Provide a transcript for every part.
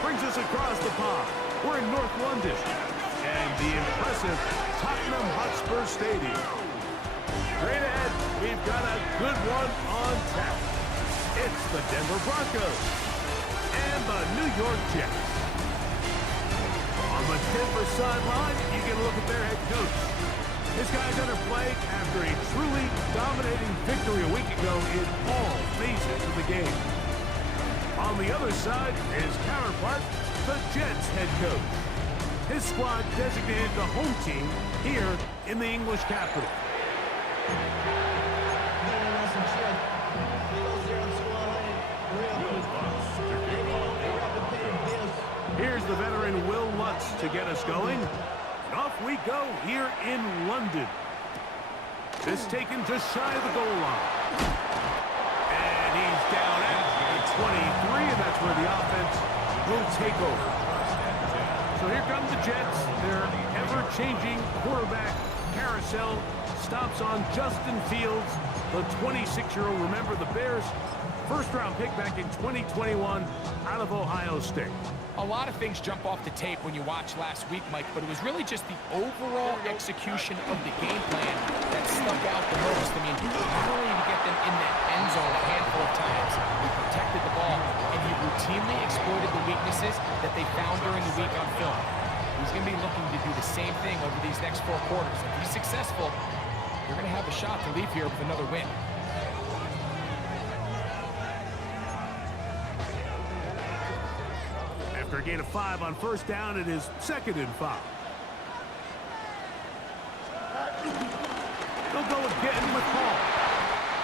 brings us across the pond. We're in North London and the impressive Tottenham Hotspur Stadium. Straight ahead, we've got a good one on tap. It's the Denver Broncos and the New York Jets. On the Denver sideline, you get a look at their head coach. This guy's under play after a truly dominating victory a week ago in all phases of the game. On the other side, his counterpart, the Jets head coach. His squad designated the home team here in the English capital. Here's the veteran Will Lutz to get us going. And off we go here in London. This taken just shy of the goal line. And he's down at the 23, and that's where the offense will take over. So here come the Jets. Their ever-changing quarterback carousel stops on Justin Fields, the 26-year-old. Remember, the Bears' first-round pick back in 2021 out of Ohio State. A lot of things jump off the tape when you watch last week, Mike, but it was really just the overall execution of the game plan that stuck out the most. I mean, not only did he get them in that end zone a handful of times, he protected the ball, and he routinely exploited the weaknesses that they found during the week on film. He's going to be looking to do the same thing over these next 4 quarters. If he's successful, you're going to have a shot to leave here with another win. After a gain of 5 on first down, it is 2nd and 5. They'll go again with Hall.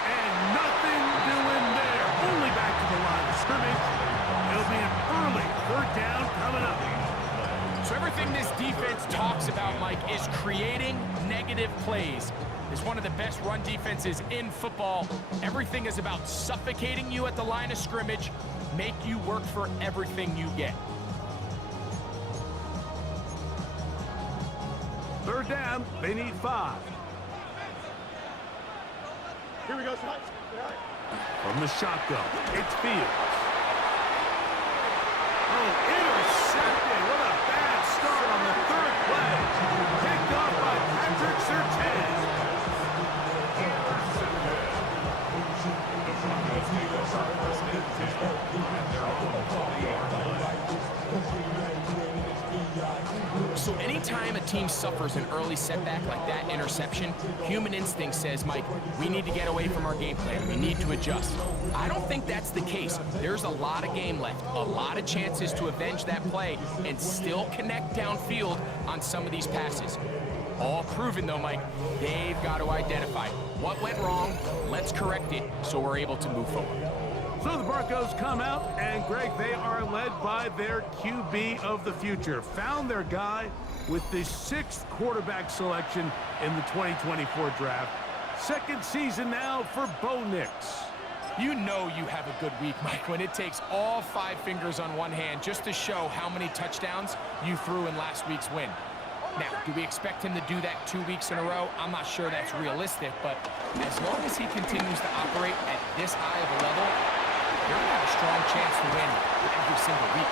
And nothing doing there. Only back to the line of scrimmage. It'll be an early 3rd down coming up. So everything this defense talks about, Mike, is creating negative plays. It's one of the best run defenses in football. Everything is about suffocating you at the line of scrimmage, make you work for everything you get. 3rd down, they need 5. Here we go, son. From the shotgun, it's Fields. Oh, intercepted. What a bad start on the 3rd play. Picked off by Patrick Surtain. So anytime a team suffers an early setback like that interception, human instinct says, Mike, we need to get away from our game plan. We need to adjust. I don't think that's the case. There's a lot of game left, a lot of chances to avenge that play and still connect downfield on some of these passes. All proven, though, Mike, they've got to identify what went wrong, let's correct it so we're able to move forward. So the Broncos come out, and Greg, they are led by their QB of the future. Found their guy with the 6th quarterback selection in the 2024 draft. 2nd season now for Bo Nix. You know you have a good week, Mike, when it takes all 5 fingers on one hand just to show how many touchdowns you threw in last week's win. Now, do we expect him to do that 2 weeks in a row? I'm not sure that's realistic, but as long as he continues to operate at this high of a level, you're going to have a strong chance to win every single week.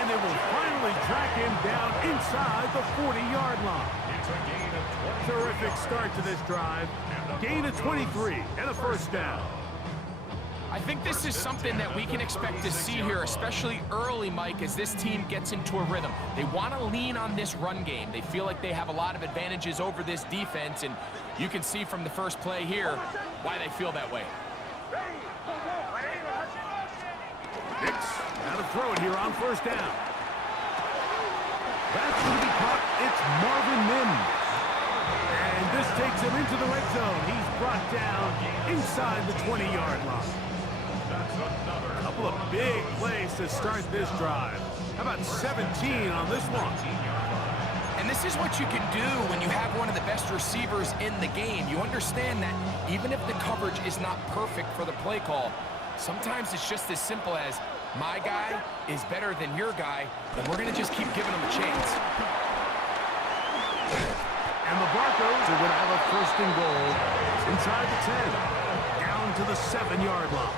And they will finally track him down inside the 40-yard line. Terrific start to this drive. Gain of 23 and a 1st down. I think this is something that we can expect to see here, especially early, Mike, as this team gets into a rhythm. They want to lean on this run game. They feel like they have a lot of advantages over this defense, and you can see from the first play here why they feel that way. Nix, now to throw it here on 1st down. That's going to be caught. It's Marvin Mims. And this takes him into the red zone. He's brought down inside the 20-yard line. A couple of big plays to start this drive. How about 17 on this one? And this is what you can do when you have one of the best receivers in the game. You understand that even if the coverage is not perfect for the play call, sometimes it's just as simple as, my guy is better than your guy, and we're going to just keep giving him a chance. And the Broncos are going to have a 1st and goal inside the 10, down to the 7-yard line.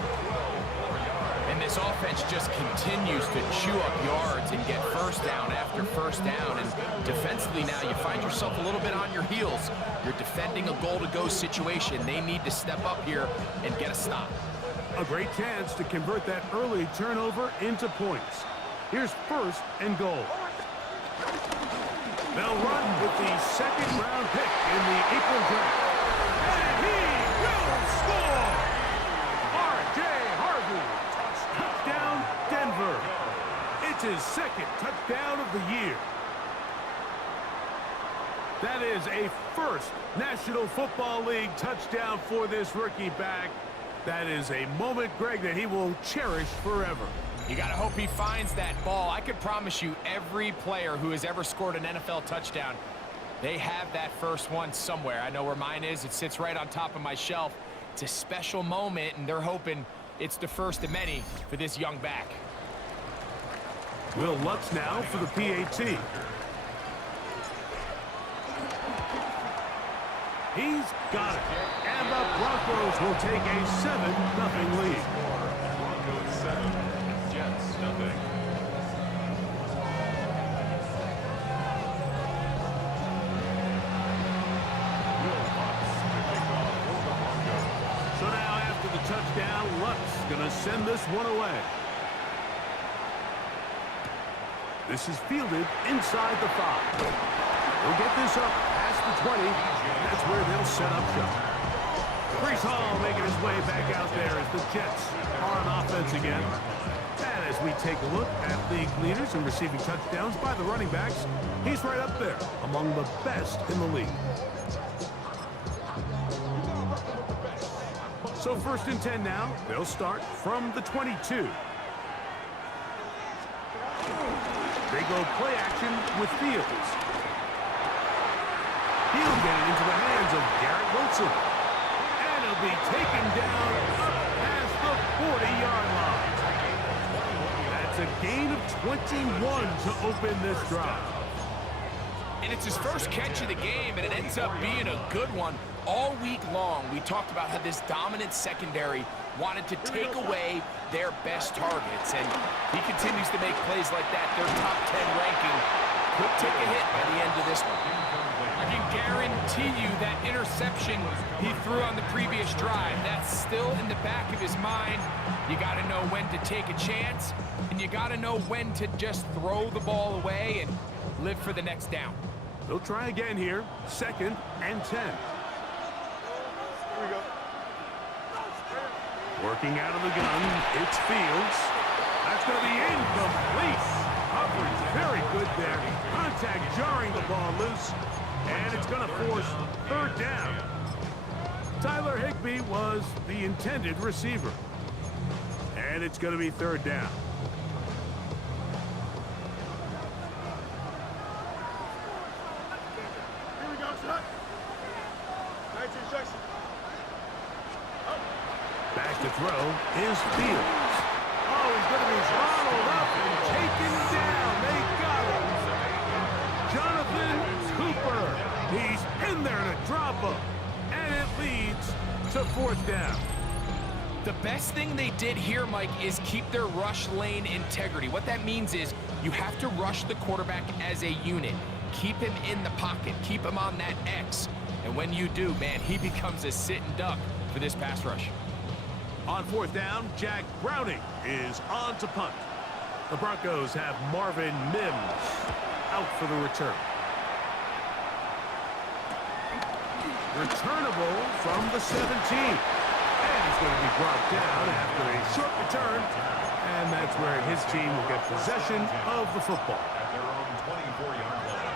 And this This offense just continues to chew up yards and get first down after first down. And defensively now, you find yourself a little bit on your heels. You're defending a goal-to-go situation. They need to step up here and get a stop. A great chance to convert that early turnover into points. Here's 1st and goal. They'll run with the 2nd-round pick in the April draft. And he will score! R.J. Harvey, touchdown Denver. It's his 2nd touchdown of the year. That is a 1st National Football League touchdown for this rookie back. That is a moment, Greg, that he will cherish forever. You got to hope he finds that ball. I could promise you every player who has ever scored an NFL touchdown, they have that first one somewhere. I know where mine is. It sits right on top of my shelf. It's a special moment, and they're hoping it's the first of many for this young back. Will Lutz now for the PAT. He's got it. And the Broncos will take a 7-0 lead. Broncos 7, Jets 0. So now after the touchdown, Lutz going to send this one away. This is fielded inside the 5. They'll get this up past the 20. That's where they'll set up shop. Breece Hall making his way back out there as the Jets are on offense again. And as we take a look at league leaders in receiving touchdowns by the running backs, he's right up there among the best in the league. So 1st and 10 now. They'll start from the 22. They go play action with Fields. He'll get it into the hands of Garrett Wilson. And he'll be taken down up past the 40-yard line. That's a gain of 21 to open this drive. And it's his first catch of the game, and it ends up being a good one. All week long, we talked about how this dominant secondary wanted to take away their best targets, and he continues to make plays like that. Their top 10 ranking could take a hit by the end of this one. I can guarantee you that interception he threw on the previous drive, that's still in the back of his mind. You got to know when to take a chance, and you got to know when to just throw the ball away and live for the next down. They'll try again here, 2nd and 10. Working out of the gun, it's Fields. That's going to be incomplete. Coverage very good there. Contact jarring the ball loose. And it's going to force 3rd down. Tyler Higbee was the intended receiver. And it's going to be 3rd down. Here we go, son. 19 Jackson. Back to throw is Fields. Oh, he's going to be throttled up and taken down. They got him. Jonathan Cooper. He's in there to drop him. And it leads to 4th down. The best thing they did here, Mike, is keep their rush lane integrity. What that means is you have to rush the quarterback as a unit. Keep him in the pocket. Keep him on that X. And when you do, man, he becomes a sitting duck for this pass rush. On 4th down, Jack Browning is on to punt. The Broncos have Marvin Mims out for the return. Returnable from the 17. And he's going to be brought down after a short return. And that's where his team will get possession of the football. At their own 24-yard line.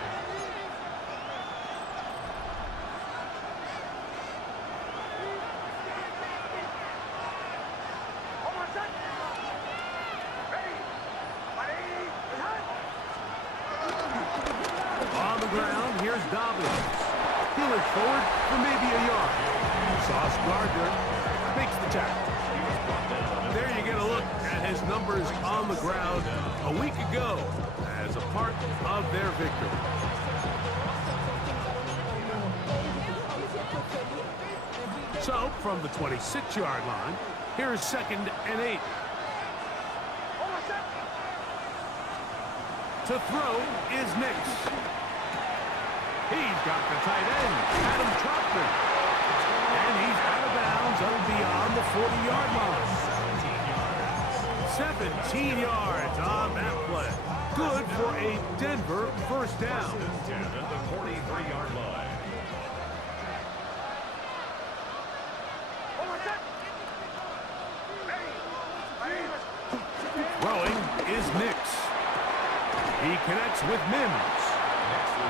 On the ground, here's Dobbins. Peeling forward for maybe a yard. Sauce Gardner makes the tackle. There you get a look at his numbers on the ground a week ago as a part of their victory. So, from the 26-yard line, here's 2nd and 8. To throw is Nix. He's got the tight end, Adam Troutman. And he's out of bounds up beyond the 40-yard line. 17 yards on that play. Good for a Denver first down. At the 43-yard line. Throwing is Nix. He connects with Mims.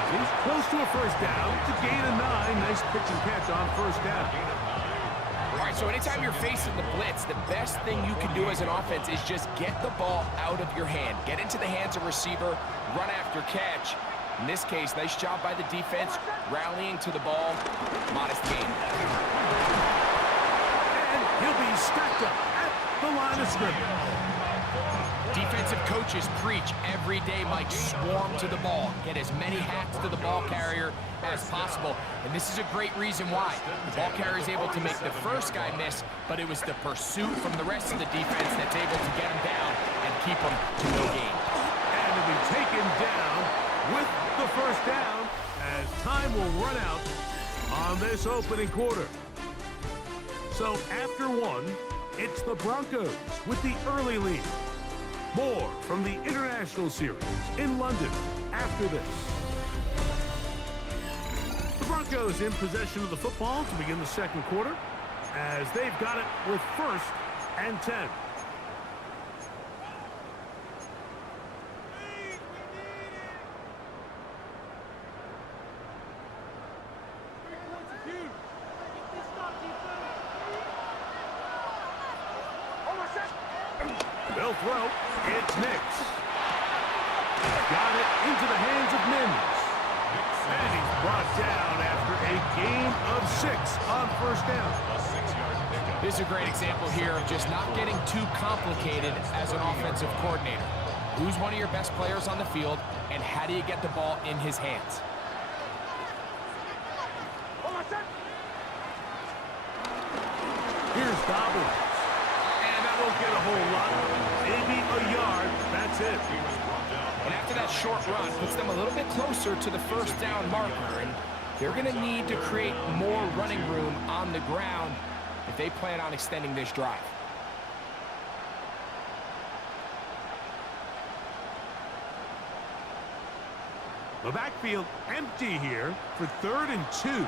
He's close to a first down to gain a 9. Nice pitch and catch on first down. All right, so anytime you're facing the blitz, the best thing you can do as an offense is just get the ball out of your hand. Get into the hands of receiver, run after catch. In this case, nice job by the defense, rallying to the ball. Modest gain. And he'll be stacked up at the line of scrimmage. Defensive coaches preach every day, Mike, swarm to the ball. Get as many hats to the ball carrier as possible. And this is a great reason why. The ball carrier is able to make the first guy miss, but it was the pursuit from the rest of the defense that's able to get him down and keep him to no gain. And to be taken down with the first down as time will run out on this opening quarter. So after one, it's the Broncos with the early lead. More from the International Series in London after this. The Broncos in possession of the football to begin the second quarter as they've got it with 1st and 10. They'll throw. It's Nix. Got it into the hands of Mims. And he's brought down after a gain of 6 on first down. This is a great example here of just not getting too complicated as an offensive coordinator. Who's one of your best players on the field, and how do you get the ball in his hands? Here's Dobbins. And that won't get a whole lot. Maybe a yard. That's it. And after that short run, puts them a little bit closer to the first down marker. And they're going to need to create more running room on the ground if they plan on extending this drive. The backfield empty here for 3rd and 2.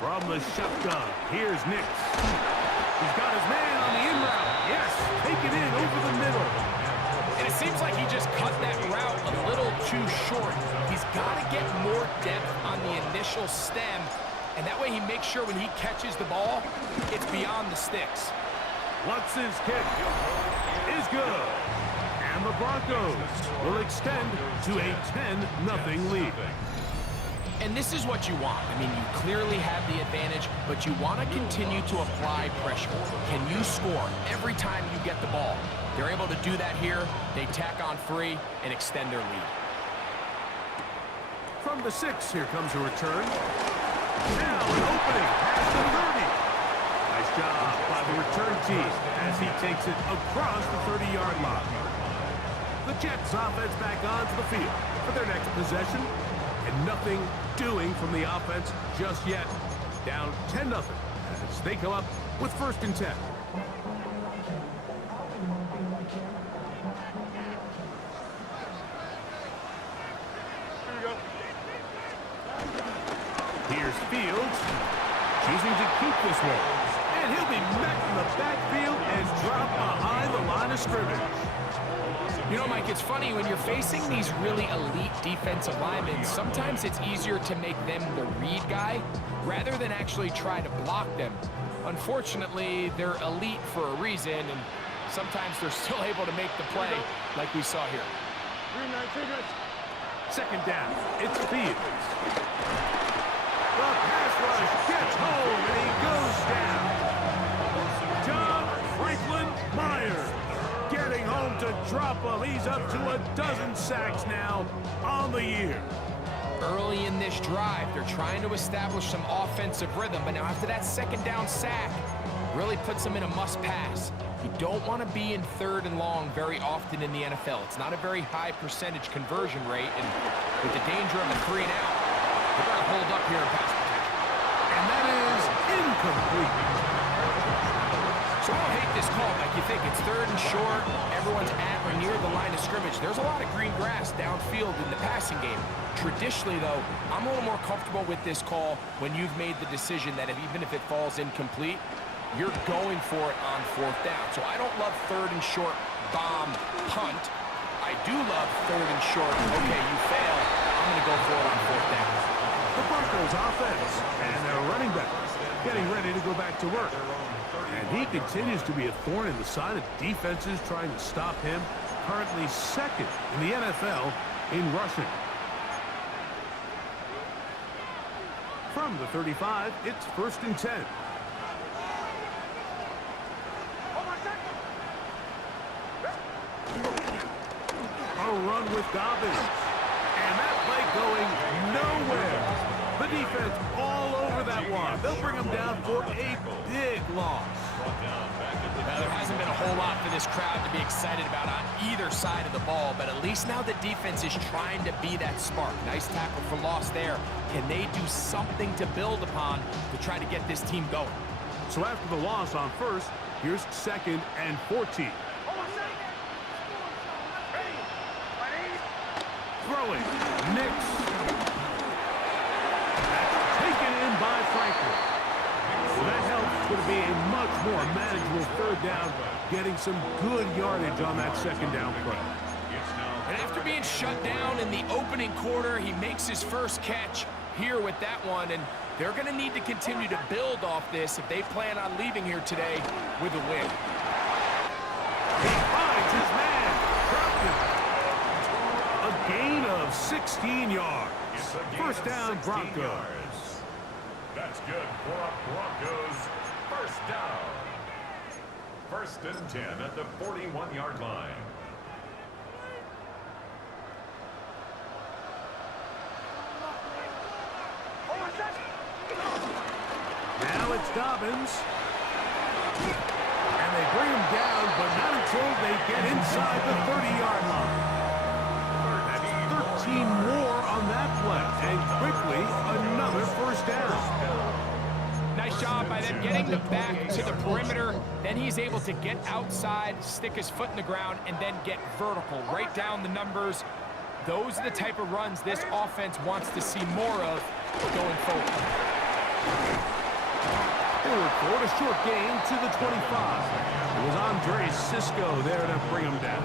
From the shotgun, here's Nix. He's got his man on the in route. Yes, take it in over the middle. And it seems like he just cut that route a little too short. He's got to get more depth on the initial stem, and that way he makes sure when he catches the ball, it's beyond the sticks. Lutz's kick is good. And the Broncos will extend to a 10-0 lead. And this is what you want. I mean, you clearly have the advantage, but you want to continue to apply pressure. Can you score every time you get the ball? They're able to do that here. They tack on 3 and extend their lead. From the 6, here comes a return. Now an opening past the 30. Nice job by the return team as he takes it across the 30-yard line. The Jets offense back onto the field for their next possession. And nothing doing from the offense just yet. Down 10-0 as they come up with 1st and 10. Here's Fields, choosing to keep this one. And he'll be met in the backfield and dropped behind the line of scrimmage. You know, Mike, it's funny, when you're facing these really elite defensive linemen, sometimes it's easier to make them the read guy rather than actually try to block them. Unfortunately, they're elite for a reason, and sometimes they're still able to make the play like we saw here. 2nd down, it's Fields. The pass rush gets home, and he goes down. John Franklin Myers getting home to drop him. He's up to a dozen sacks now on the year. Early in this drive, they're trying to establish some offensive rhythm, but now after that 2nd down sack, really puts them in a must-pass. You don't want to be in 3rd and long very often in the NFL. It's not a very high percentage conversion rate, and with the danger of a 3 and out, they're going to hold up here in pass protection. And that is incomplete. So I don't hate this call. Like, you think it's 3rd and short, everyone's at or near the line of scrimmage. There's a lot of green grass downfield in the passing game. Traditionally, though, I'm a little more comfortable with this call when you've made the decision that even if it falls incomplete, you're going for it on 4th down. So I don't love 3rd and short bomb punt. I do love 3rd and short, okay, you fail, I'm going to go for it on 4th down. The Broncos offense and their running back getting ready to go back to work. And he continues to be a thorn in the side of defenses trying to stop him. Currently 2nd in the NFL in rushing. From the 35, it's 1st and 10. A run with Dobbins. And that play going nowhere. The defense all over that one. They'll bring him down for a big loss. Now, there hasn't been a whole lot for this crowd to be excited about on either side of the ball, but at least now the defense is trying to be that spark. Nice tackle for loss there. Can they do something to build upon to try to get this team going? So after the loss on 1st, here's 2nd and 14. Throwing. Nix. That's taken in by Franklin. Well, that helps. It's going to be a much more manageable 3rd down, getting some good yardage on that 2nd down play. And after being shut down in the opening quarter, he makes his first catch here with that one, and they're going to need to continue to build off this if they plan on leaving here today with a win. He finds his man. Dropped him. A gain of 16 yards. 1st down, Broncos. That's good for Broncos. 1st down. 1st and 10 at the 41-yard line. Now it's Dobbins. And they bring him down, but not until they get inside the 30-yard line. That's 13 more on that play. And quickly, another 1st down. Nice job by them getting the back to the perimeter. Then he's able to get outside, stick his foot in the ground, and then get vertical. Right down the numbers. Those are the type of runs this offense wants to see more of going forward. Forward, a short gain to the 25. It was Andre Cisco there to bring him down.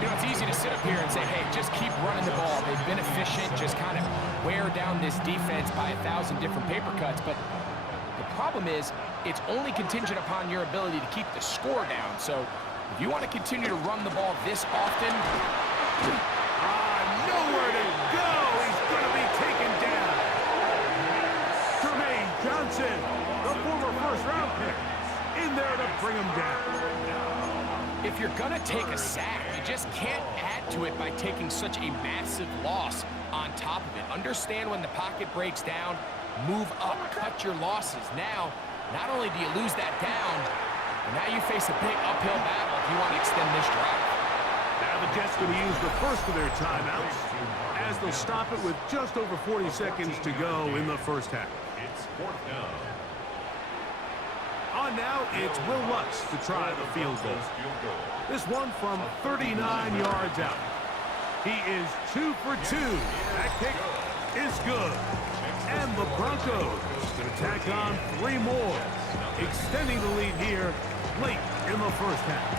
You know, it's easy to sit up here and say, hey, just keep running the ball. They've been efficient, just kind of wear down this defense by 1,000 different paper cuts. But the problem is, it's only contingent upon your ability to keep the score down. So if you want to continue to run the ball this often, nowhere to go. He's going to be taken down. Jermaine Johnson, the former 1st-round pick, in there to bring him down. if you're going to take a sack, you just can't add to it by taking such a massive loss on top of it. Understand when the pocket breaks down, move up, cut your losses. Now, not only do you lose that down, but now you face a big uphill battle if you want to extend this drive. Now the Jets going to use the first of their timeouts as they'll stop it with just over 40 seconds to go in the first half. It's fourth down. On now, it's Will Lutz to try the field goal. This one from 39 yards out. He is 2 for 2. That kick is good. And the Broncos going to tack on 3 more, extending the lead here late in the first half.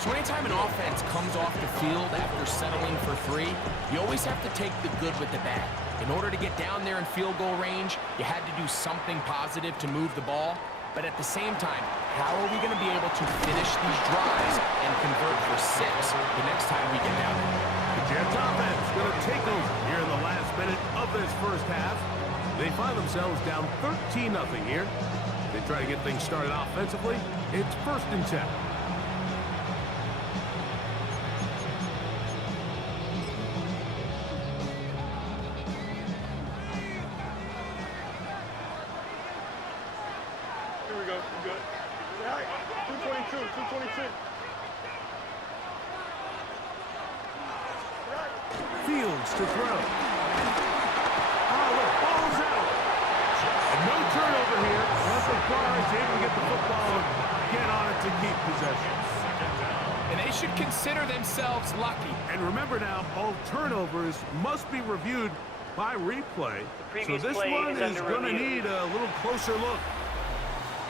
So anytime an offense comes off the field after settling for 3, you always have to take the good with the bad. In order to get down there in field goal range, you had to do something positive to move the ball. But at the same time, how are we going to be able to finish these drives and convert for 6 the next time we get down there? The Jets offense going to take over here in the last minute of this first half. They find themselves down 13-0 here. They try to get things started offensively. It's 1st and 10. 22. Fields to throw. Oh, the ball's out. And no turnover here. Once the car is able to get the football and get on it to keep possession. And they should consider themselves lucky. And remember now, all turnovers must be reviewed by replay. So this one is going to need a little closer look.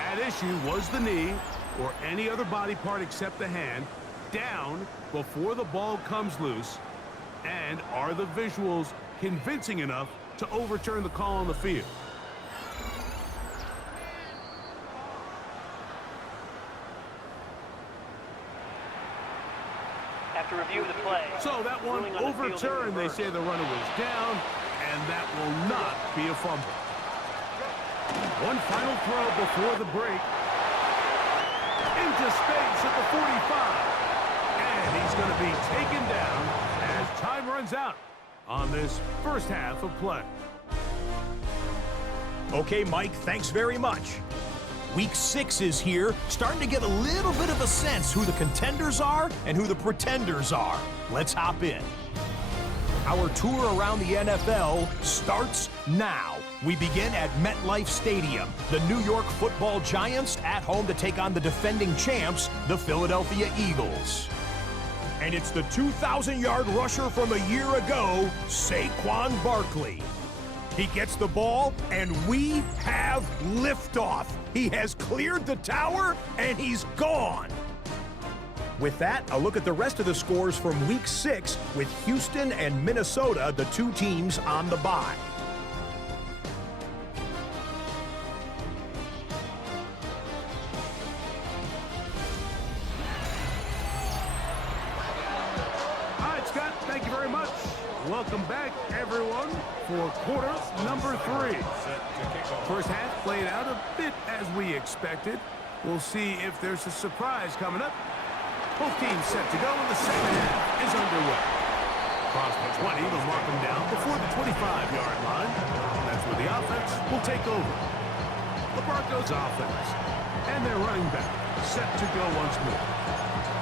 At issue was the knee, or any other body part except the hand, down before the ball comes loose. And are the visuals convincing enough to overturn the call on the field? After review of the play. So that one overturned. They say the runner was down, and that will not be a fumble. One final throw before the break. Into space at the 45. And he's going to be taken down as time runs out on this first half of play. Okay, Mike, thanks very much. Week 6 is here, starting to get a little bit of a sense who the contenders are and who the pretenders are. Let's hop in. Our tour around the NFL starts now. We begin at MetLife Stadium. The New York Football Giants at home to take on the defending champs, the Philadelphia Eagles. And it's the 2,000-yard rusher from a year ago, Saquon Barkley. He gets the ball, and we have liftoff. He has cleared the tower, and he's gone. With that, a look at the rest of the scores from Week 6 with Houston and Minnesota, the two teams on the bye. All right, Scott, thank you very much. Welcome back, everyone, for quarter number 3. First half played out a bit as we expected. We'll see if there's a surprise coming up. Both teams set to go, and the second half is underway. Across the 20, they'll mark them down before the 25-yard line. That's where the offense will take over. The Broncos offense and their running back set to go once more.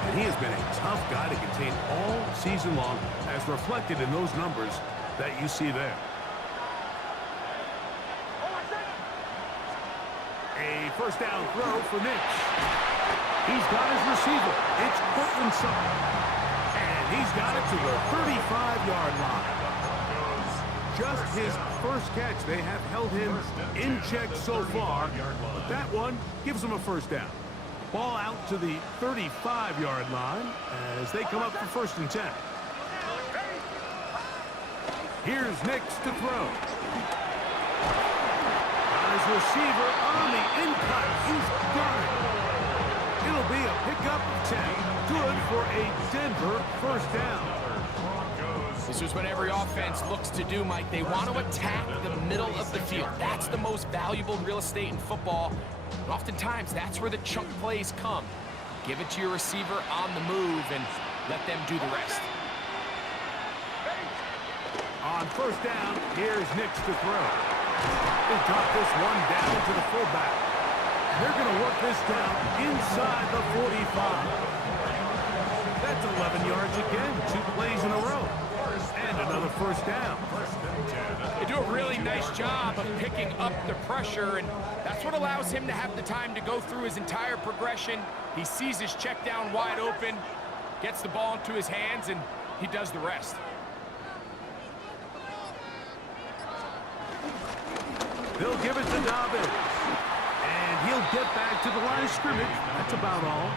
And he has been a tough guy to contain all season long, as reflected in those numbers that you see there. A first down throw for Nix. He's got his receiver. It's Cortland Sutton. And he's got it to the 35-yard line. Just his first catch. They have held him in check so far. But that one gives him a first down. Ball out to the 35-yard line as they come up for first and 10. Here's Nix to throw. His receiver on the in-cut. He's got it. It'll be a pickup of 10. Good for a Denver first down. This is what every offense looks to do, Mike. They want to attack the middle of the field. That's the most valuable real estate in football. And oftentimes, that's where the chunk plays come. Give it to your receiver on the move and let them do the rest. On first down, here's Nix to throw. They drop this one down to the fullback. They're going to work this down inside the 45. That's 11 yards again, 2 plays in a row. And another first down. They do a really nice job of picking up the pressure, and that's what allows him to have the time to go through his entire progression. He sees his check down wide open, gets the ball into his hands, and he does the rest. They'll give it to Dobbins. And he'll get back to the line of scrimmage. That's about all.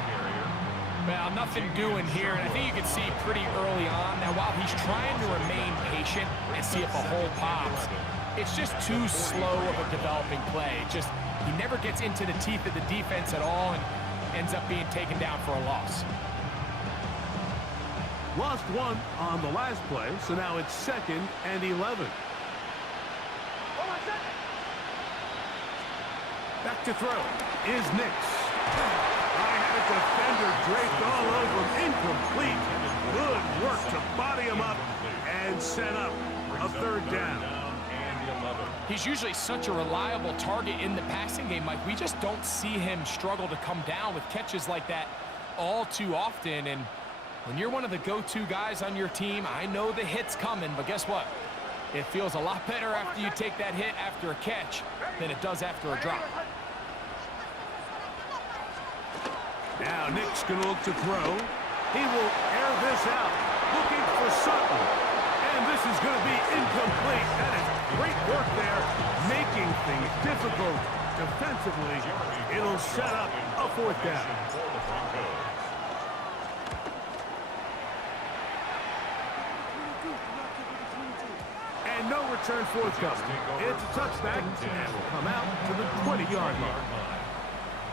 Well, nothing doing here, and I think you can see pretty early on. Now, while he's trying to remain patient and see if a hole pops, it's just too slow of a developing play. He never gets into the teeth of the defense at all and ends up being taken down for a loss. Lost one on the last play, so now it's 2nd and 11. Back to throw is Nix. I had a defender draped all over him. Incomplete. Good work to body him up and set up a 3rd down. He's usually such a reliable target in the passing game, Mike. We just don't see him struggle to come down with catches like that. all too often, and when you're one of the go-to guys on your team, I know the hit's coming, but guess what? It feels a lot better after you take that hit after a catch than it does after a drop. Now Nick's going to look to throw. He will air this out, looking for Sutton. And this is going to be incomplete. That is great work there, making things difficult defensively. It'll set up a fourth down. And no return forthcoming. It's a touchback and will come out to the 20-yard line.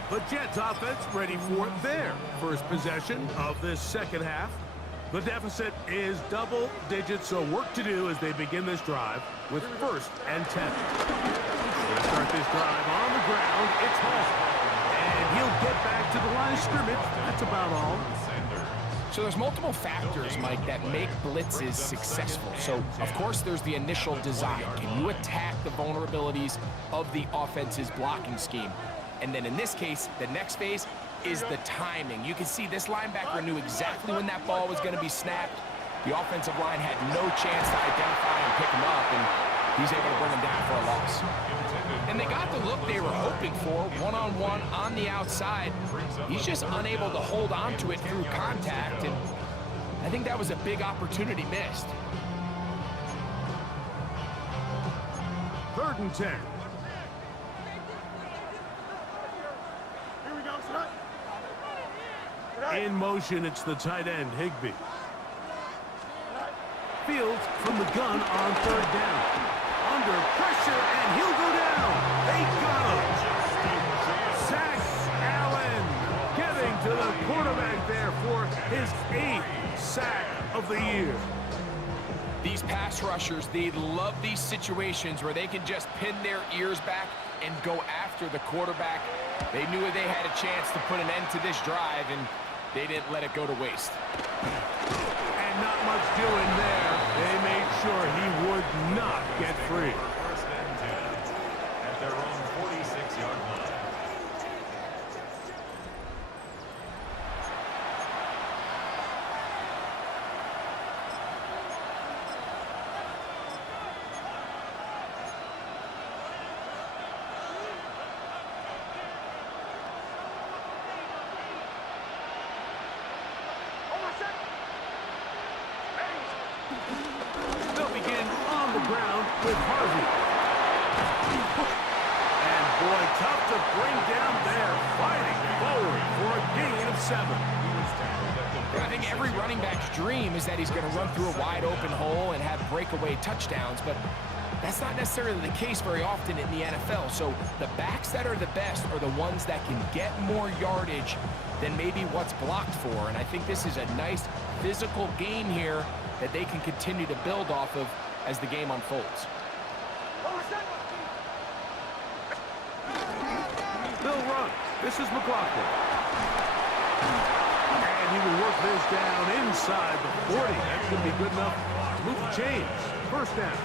The Jets offense ready for their first possession of this second half. The deficit is double digits, so work to do as they begin this drive with 1st and 10. Going to start this drive on the ground. It's Hall. And he'll get back to the line of scrimmage. That's about all. So there's multiple factors, Mike, that make blitzes successful. So, of course, there's the initial design. Can you attack the vulnerabilities of the offense's blocking scheme? And then in this case, the next phase is the timing. You can see this linebacker knew exactly when that ball was going to be snapped. The offensive line had no chance to identify and pick him up, and he's able to bring him down for a loss. And they got the look they were hoping for, one-on-one on the outside. He's just unable to hold on to it through contact, and I think that was a big opportunity missed. 3rd and 10. Here we go, son. In motion, it's the tight end, Higbee. Fields from the gun on 3rd down. Under pressure, and he'll go down. They got him. Zach Allen getting to the quarterback there for his 8th sack of the year. These pass rushers, they love these situations where they can just pin their ears back and go after the quarterback. They knew they had a chance to put an end to this drive, and they didn't let it go to waste. And not much doing there. They made sure he would not get free. 1st and 10 at their own 46-yard line. They'll begin on the ground with Harvey. And boy, tough to bring down there, fighting forward for a gain of 7. I think every running back's dream is that he's going to run through a wide open hole and have breakaway touchdowns, but that's not necessarily the case very often in the NFL. So the backs that are the best are the ones that can get more yardage than maybe what's blocked for. And I think this is a nice physical game here that they can continue to build off of as the game unfolds. They'll run. This is McLaughlin. And he will work this down inside the 40. That's going to be good enough to move the chains. 1st down.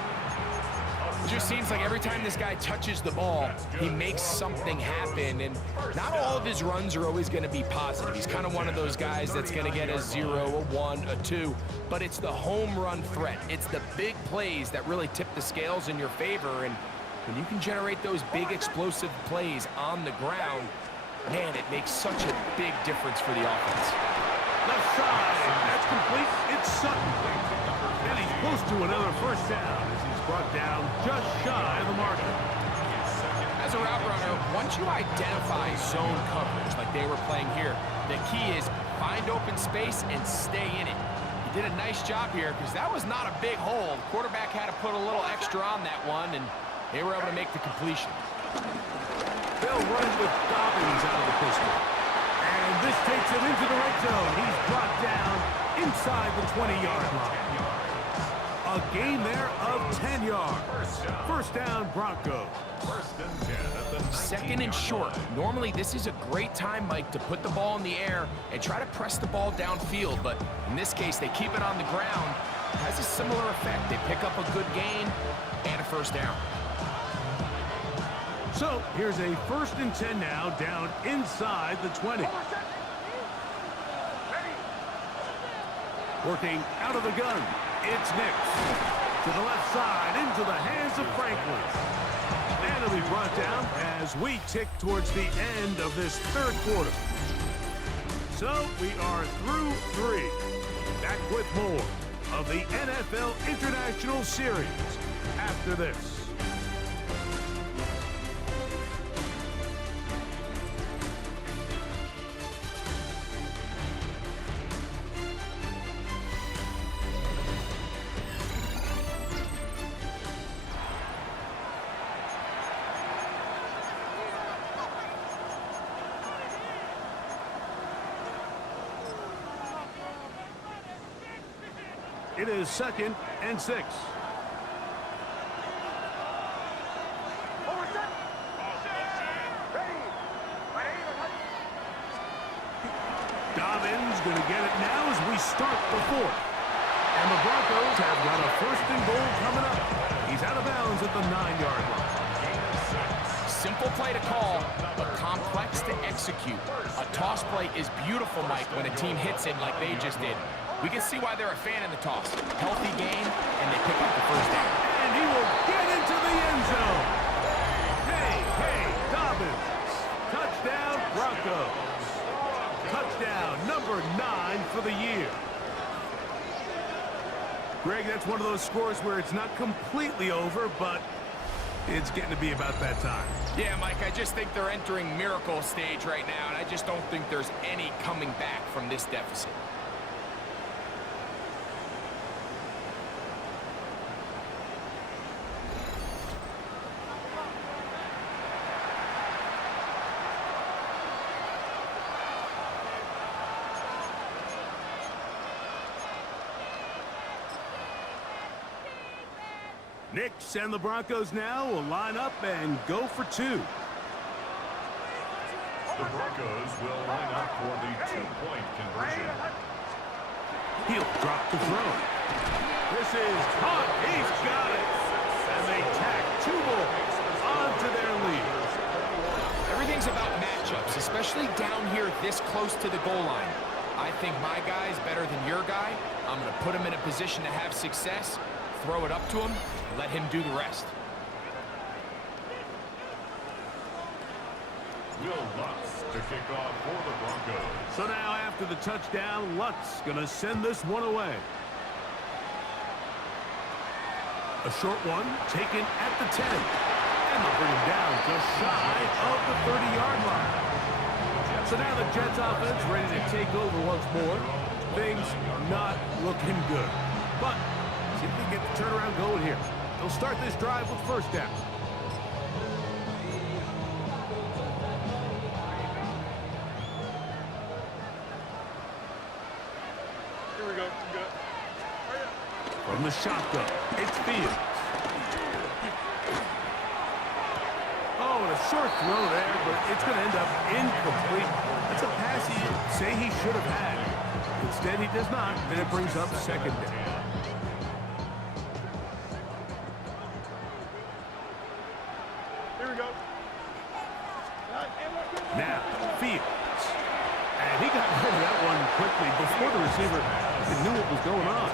It just seems like every time this guy touches the ball, he makes something happen, and not all of his runs are always going to be positive. He's kind of one of those guys that's going to get a 0, a 1, a 2, but it's the home run threat. It's the big plays that really tip the scales in your favor, and when you can generate those big explosive plays on the ground, man, it makes such a big difference for the offense. Left side. That's complete. It's Sutton. And he's close to another 1st down as he's brought down just shy of the marker. As a route runner, once you identify zone coverage like they were playing here, the key is find open space and stay in it. He did a nice job here because that was not a big hole. The quarterback had to put a little extra on that one, and they were able to make the completion. They'll run with Dobbins out of the pistol. And this takes him into the red zone. He's brought down inside the 20-yard line. A gain there of 10 yards. 1st down, Broncos. 1st and 10 at the 2nd and short. Normally, this is a great time, Mike, to put the ball in the air and try to press the ball downfield. But in this case, they keep it on the ground. It has a similar effect. They pick up a good gain and a 1st down. So here's a 1st and 10 now, down inside the 20. Working out of the gun, it's Nix. To the left side, into the hands of Franklin. And it'll be brought down as we tick towards the end of this third quarter. So we are through 3. Back with more of the NFL International Series after this. It is 2nd and 6. Dobbins going to get it now as we start the 4th. And the Broncos have got a 1st and goal coming up. He's out of bounds at the 9-yard line. Simple play to call, but complex to execute. A toss play is beautiful, Mike, when a team hits it like they just did. We can see why they're a fan in the toss. Healthy game, and they pick up the 1st down. And he will get into the end zone. Hey, Dobbins. Touchdown, Broncos. Touchdown, number 9 for the year. Greg, that's one of those scores where it's not completely over, but it's getting to be about that time. Yeah, Mike, I just think they're entering miracle stage right now, and I just don't think there's any coming back from this deficit. Nix and the Broncos now will line up and go for 2. The Broncos will line up for the 2-point conversion. He'll drop the throw. This is caught. He's got it. And they tack 2 more onto their lead. Everything's about matchups, especially down here this close to the goal line. I think my guy's better than your guy. I'm going to put him in a position to have success, throw it up to him, and let him do the rest. Will Lutz to kick off for the Broncos. So now after the touchdown, Lutz going to send this one away. A short one taken at the 10. And they'll bring him down just shy of the 30-yard line. So now the Jets offense ready to take over once more. Things not looking good. But see if they can get the turnaround going here. They'll start this drive with 1st down. Here we go. Good. From the shotgun, it's Fields. Oh, and a short throw there, but it's going to end up incomplete. That's a pass he'd say he should have had. Instead, he does not, and it brings up 2nd down. Here we go. Now, Fields. And he got rid of that one quickly before the receiver even knew what was going on.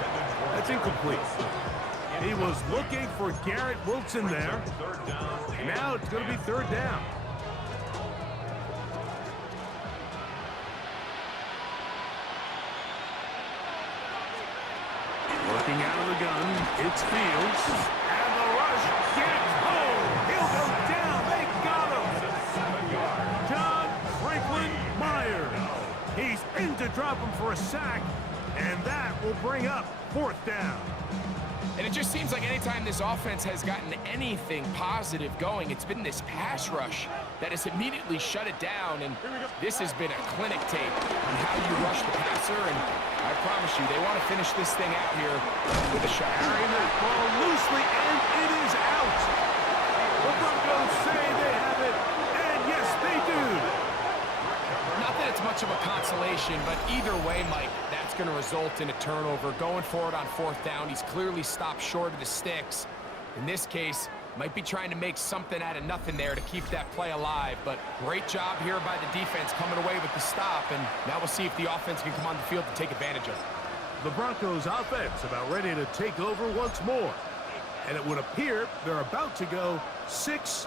That's incomplete. He was looking for Garrett Wilson there. And now it's going to be 3rd down. Working out of the gun, it's Fields. And the rush gets home. He'll go down. They got him. John Franklin Myers. He's in to drop him for a sack. And that will bring up 4th down. And it just seems like anytime this offense has gotten anything positive going, it's been this pass rush that has immediately shut it down. And this has been a clinic tape on how you rush the passer. And I promise you, they want to finish this thing out here with a shot. Carrying the ball loosely, and it is out. The Broncos say they have it, and yes, they do. Not that it's much of a consolation, but either way, Mike, that's going to result in a turnover. Going forward on 4th down, he's clearly stopped short of the sticks. In this case, might be trying to make something out of nothing there to keep that play alive. But great job here by the defense coming away with the stop, and now we'll see if the offense can come on the field to take advantage of it. The Broncos offense about ready to take over once more. And it would appear they're about to go 6-0.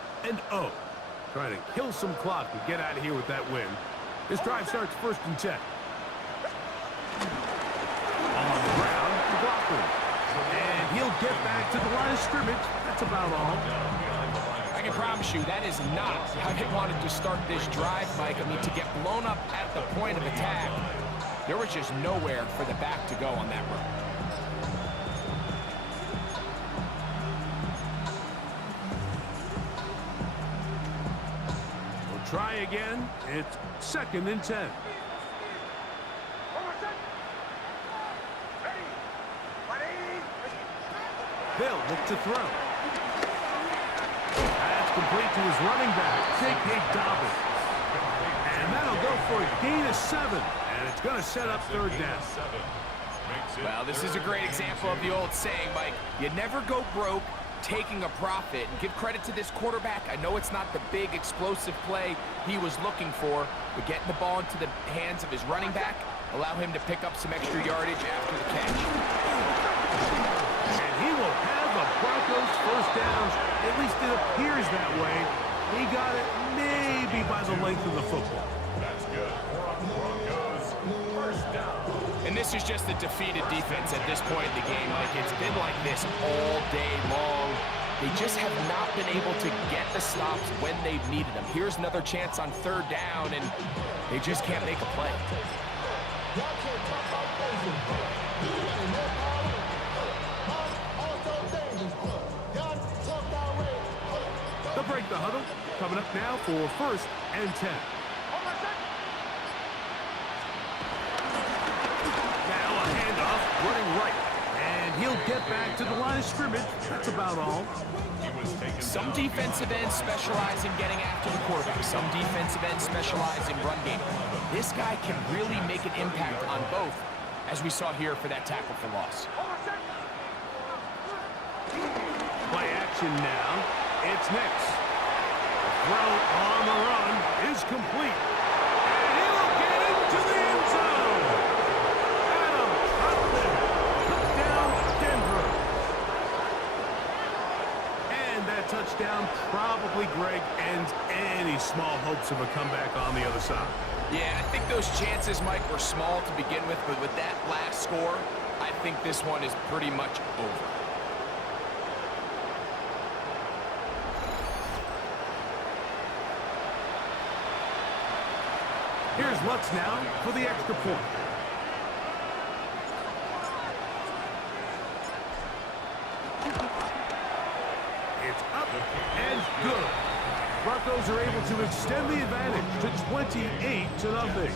Trying to kill some clock and get out of here with that win. This drive starts 1st and 10. On the ground, McLaughlin. And he'll get back to the line of scrimmage. That's about all. I can promise you that is not how they wanted to start this drive, Mike. I mean, to get blown up at the point of attack, there was just nowhere for the back to go on that run. We'll try again. It's 2nd and 10. They'll look to throw. That's complete to his running back, J.K. Dobbins. And that'll go for a gain of 7. And it's going to set up 3rd down. Well, this is a great example of the old saying, Mike. You never go broke taking a profit. And give credit to this quarterback. I know it's not the big explosive play he was looking for, but getting the ball into the hands of his running back, allow him to pick up some extra yardage after the catch. And he will have the Broncos 1st downs. At least it appears that way. He got it maybe by the length of the football. That's good. For the Broncos, 1st down. And this is just a defeated defense at this point in the game. Like, it's been like this all day long. They just have not been able to get the stops when they've needed them. Here's another chance on 3rd down, and they just can't make a play. They'll break the huddle. Coming up now for 1st and 10. Now a handoff, running right. And he'll get back to the line of scrimmage. That's about all. Some defensive ends specialize in getting after the quarterback. Some defensive ends specialize in run game. This guy can really make an impact on both, as we saw here for that tackle for loss. Play action now. It's next. The throw on the run is complete. And he'll get into the end zone. Adam Troutman. Touchdown, Denver. And that touchdown probably, Greg, ends any small hopes of a comeback on the other side. Yeah, I think those chances, Mike, were small to begin with, but with that last score, I think this one is pretty much over. Here's Lutz now for the extra point. It's up and good. Broncos are able to extend the advantage to 28-0.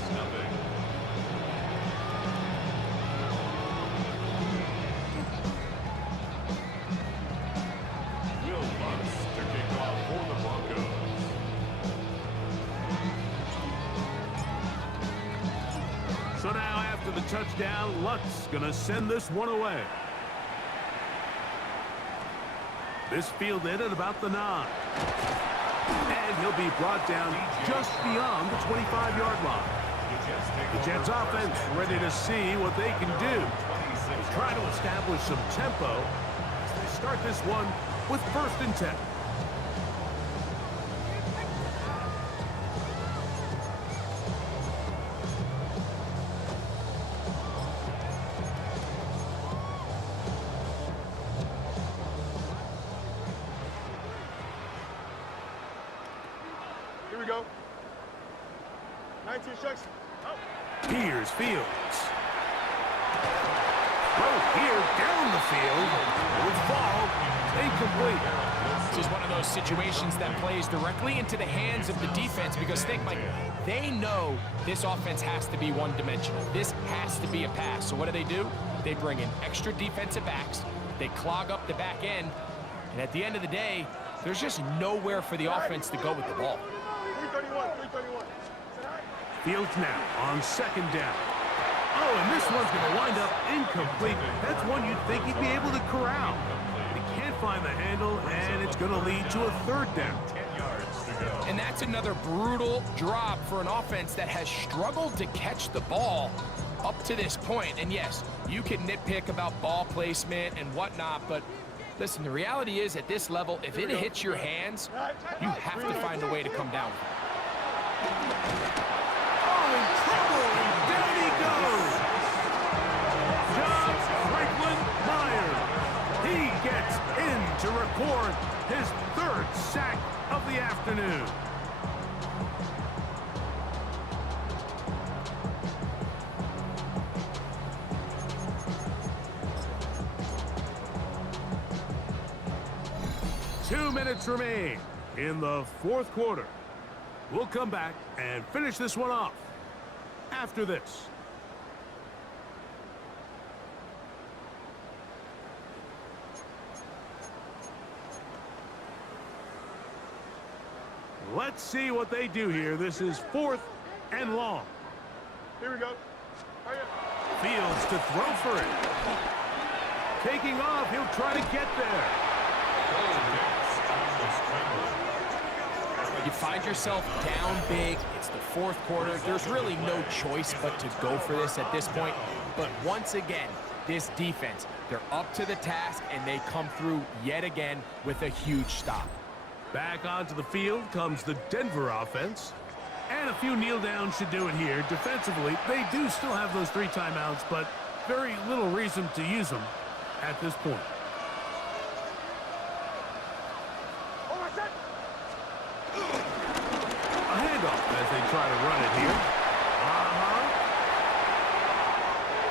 Will Lutz to kick off for the Broncos. So now after the touchdown, Lutz gonna send this one away. This fielded at about the 9. And he'll be brought down just beyond the 25-yard line. The Jets offense ready to see what they can do. They try to establish some tempo as they start this one with 1st and 10. Here we go. 19 shucks. Here's Fields. Throw here down the field. With ball incomplete. This is one of those situations that plays directly into the hands of the defense because think, Mike, they know this offense has to be one-dimensional. This has to be a pass. So what do? They bring in extra defensive backs. They clog up the back end. And at the end of the day, there's just nowhere for the offense to go with the ball. 331. Fields now on 2nd down. Oh, and this one's going to wind up incomplete. That's one you'd think he'd be able to corral. He can't find the handle, and it's going to lead to a 3rd down. 10 yards to go. And that's another brutal drop for an offense that has struggled to catch the ball. up to this point, and yes, you can nitpick about ball placement and whatnot, but listen, the reality is at this level, if it hits your hands, you have to find a way to come down. Oh, in trouble, and down he goes. John Franklin Myers. He gets in to record his 3rd sack of the afternoon. Two minutes remain in the 4th quarter. We'll come back and finish this one off after this. Let's see what they do here. This is 4th and long. Here we go. Fields to throw for it. Taking off, he'll try to get there. You find yourself down big. It's the 4th quarter. There's really no choice but to go for this at this point. But once again, this defense, they're up to the task, and they come through yet again with a huge stop. Back onto the field comes the Denver offense. And a few kneel downs should do it here. Defensively, they do still have those 3 timeouts, but very little reason to use them at this point. A handoff as they try to run it here.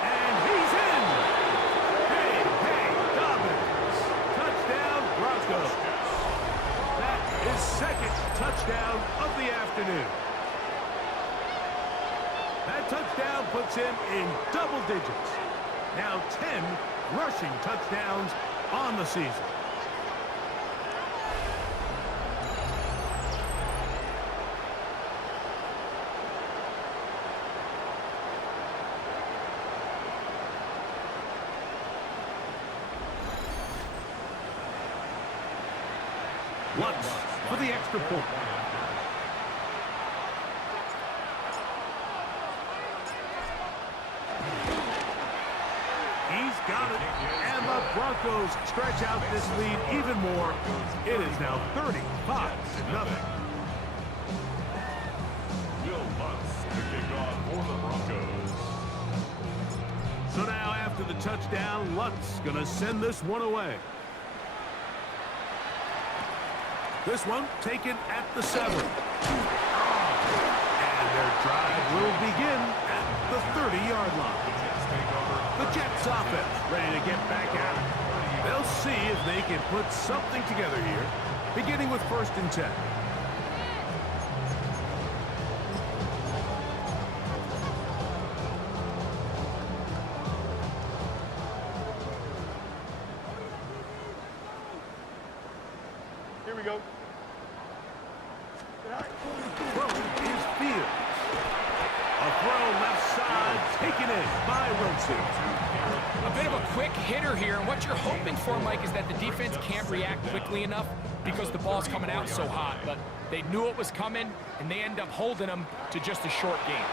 And he's in! Hey, Dobbins! Touchdown, Broncos. That is 2nd touchdown of the afternoon. That touchdown puts him in double digits. Now 10 rushing touchdowns on the season. Lutz for the extra point. He's got it, and the Broncos stretch out this lead even more. It is now 35-0. Will Lutz to kick off for the Broncos. So now after the touchdown, Lutz gonna send this one away. This one taken at the 7. And their drive will begin at the 30-yard line. The Jets offense ready to get back at it. They'll see if they can put something together here, beginning with 1st and 10. Here we go. Throw is Fields. A throw left side, taken in by Wilson. A bit of a quick hitter here, and what you're hoping for, Mike, is that the defense can't react quickly enough because the ball's coming out so hot. But they knew it was coming, and they end up holding them to just a short game.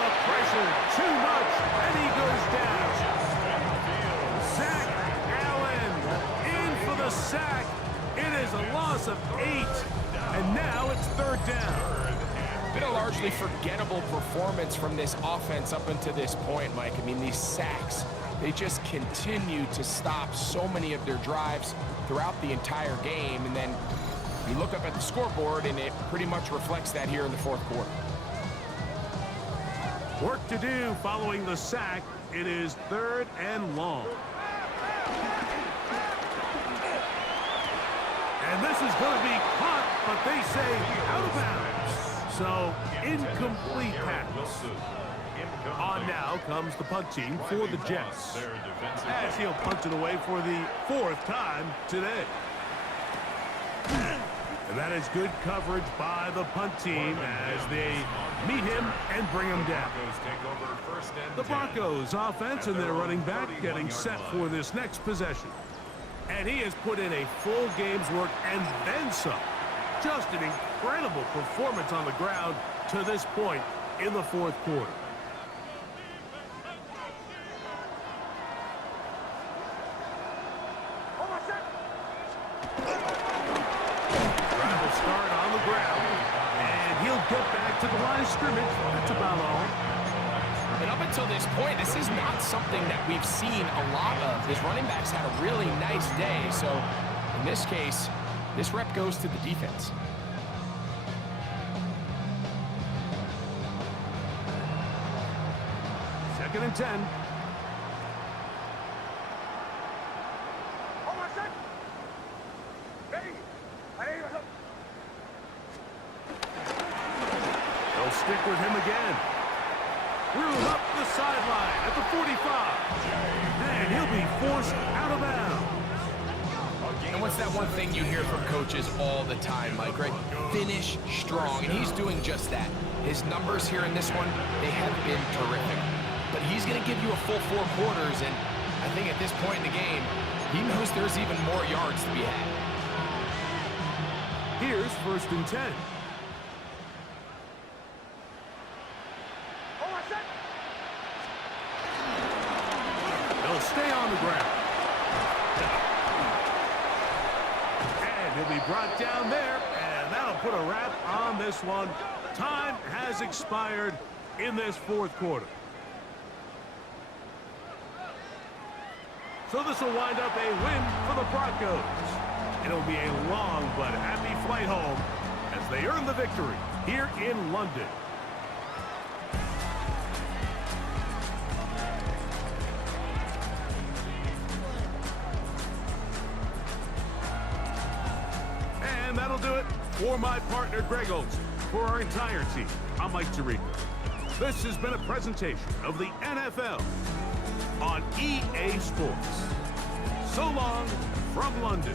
The pressure, too much, and he goes down. Zach Allen in for the sack. It is a loss of 8, and now it's 3rd down. Been a largely forgettable performance from this offense up until this point, Mike. I mean, these sacks, they just continue to stop so many of their drives throughout the entire game. And then you look up at the scoreboard, and it pretty much reflects that here in the 4th quarter. Work to do following the sack. It is 3rd and long. And this is going to be caught, but they say out of bounds. So, incomplete pass. On now comes the punt team for the Jets, as he'll punt it away for the 4th time today. And that is good coverage by the punt team as they meet him and bring him down. The Broncos offense and their running back getting set for this next possession. And he has put in a full game's work and then some. Just an incredible performance on the ground to this point in the fourth quarter. Drive will start on the ground, and he'll get back to the line of scrimmage. That's about all. And up until this point, this is not something that we've seen a lot of. His running backs had a really nice day, so in this case, this rep goes to the defense. Second and 10. They'll stick with him again. Threw up the sideline at the 45. And he'll be forced out of bounds. And what's that one thing you hear from coaches all the time, Mike, right? Finish strong, and he's doing just that. His numbers here in this one, they have been terrific. But he's going to give you a full 4 quarters, and I think at this point in the game, he knows there's even more yards to be had. Here's first and 10. They'll stay on the ground. And he'll be brought down there, and that'll put a wrap on this one. Time has expired in this fourth quarter. So this will wind up a win for the Broncos. It'll be a long but happy flight home as they earn the victory here in London. And that'll do it for my partner, Greg Olson. For our entire team, I'm Mike Tirico. This has been a presentation of the NFL on EA Sports. So long from London.